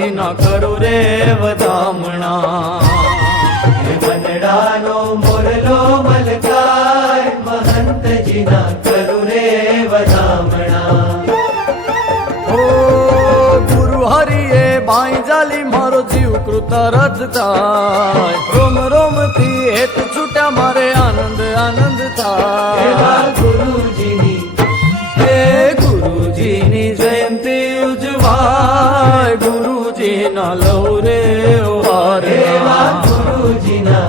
ગુરુજીના કરું રે વધામણા. મનડાનો મોરલો મલકાય મહંતજીના કરું રે વધામણા. ઓ ગુરુ હરિએ બાઈ જાલી મારો જીવ કૃતારથ થાય. રોમ રોમ થી હેત છૂટા મારે આનંદ આનંદ થાય. એવા ગુરુજીની હે ગુરુજીની જયંતી ઉજવાય. ગુરુજીના લવ રે વાર. એવા ગુરુજીના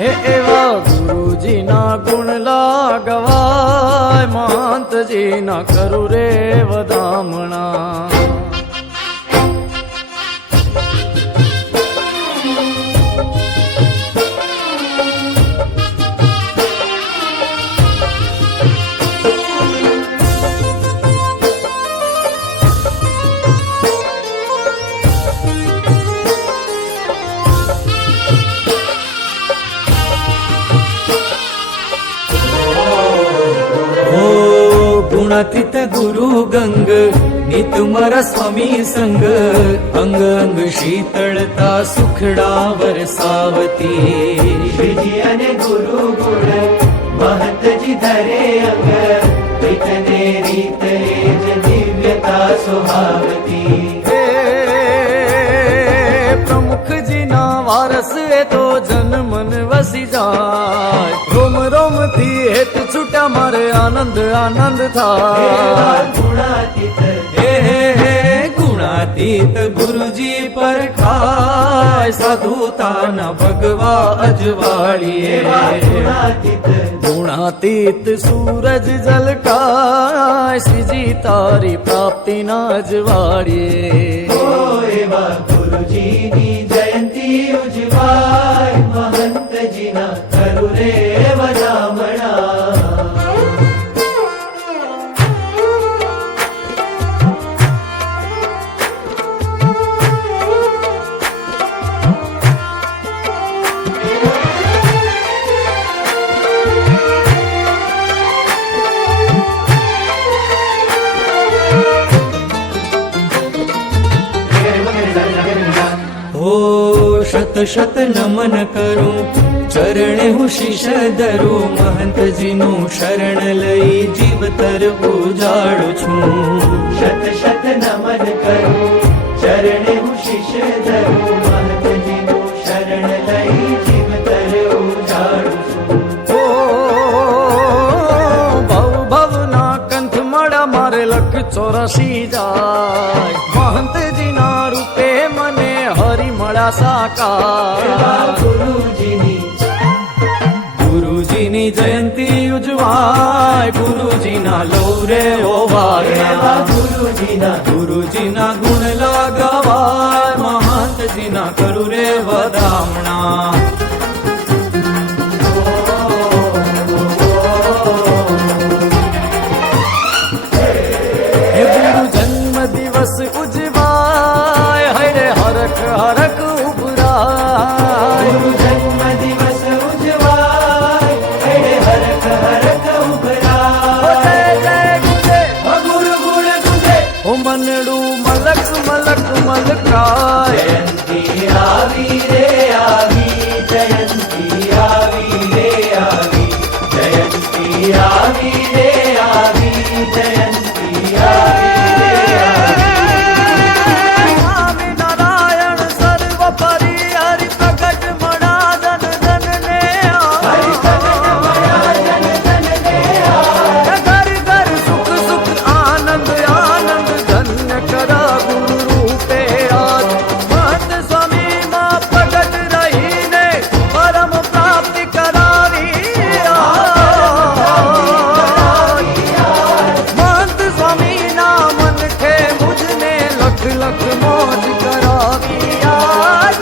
હે એવા ગુરુજીના ગુણ લાગવાય. મહંતજીના કરું રે વધામણા. ગુણાતીત ગુરુ ગંગ નિત મારા સ્વામી સંગ. અંગ અંગ શીતળતા સુખડા વરસાવતી. શ્રીજી અને ગુરુ ગુણ મહંતજી ધરે અંગ. રીતને રીત જ દિવ્યતા સુહાવતી. હે પ્રમુખજીના વારસ એ તો જન મન વસી જાય. રોમ રોમ થી હેત છૂટા મારે આનંદ આનંદ થાય. ગુણાતીત હે ગુણાતીત ગુરુજી પરખાય. સાધુતાના ભગવા અજવાળીએ. ગુણાતીત ગુણાતીત સૂરજ જલકાય. શ્રીજી તારી પ્રાપ્તિના અજવાળીએ. એવા ગુરુજીની જયંતી ઉજવાય. મહંતજીના કરું રે વધામણા. હો શત શત નમન કરું ચરણે હું શીશ ધરું. મહંતજીનું શરણ લઈ જીવતર ઉજાડું છું. શત શત નમન કરું ચરણે હું શીશ ધરું. મહંતજીનું શરણ લઈ જીવતર ઉજાડું છું. ઓ ભવ ભવના કંથ મળા મારે લખ 84 જાય. મહંતજીના રૂપે મને હરી મળ્યા સાકાર. ગુરુજીની જયંતી ઉજવાય. ગુરુજીના લૌરે ઓવારણા. ગુરુજીના ગુણ લગાવાય. મહંતજીના કરું રે વધામણા. હે ગુરુ જન્મ દિવસ ઉજવાય. હરે હરખ હરખ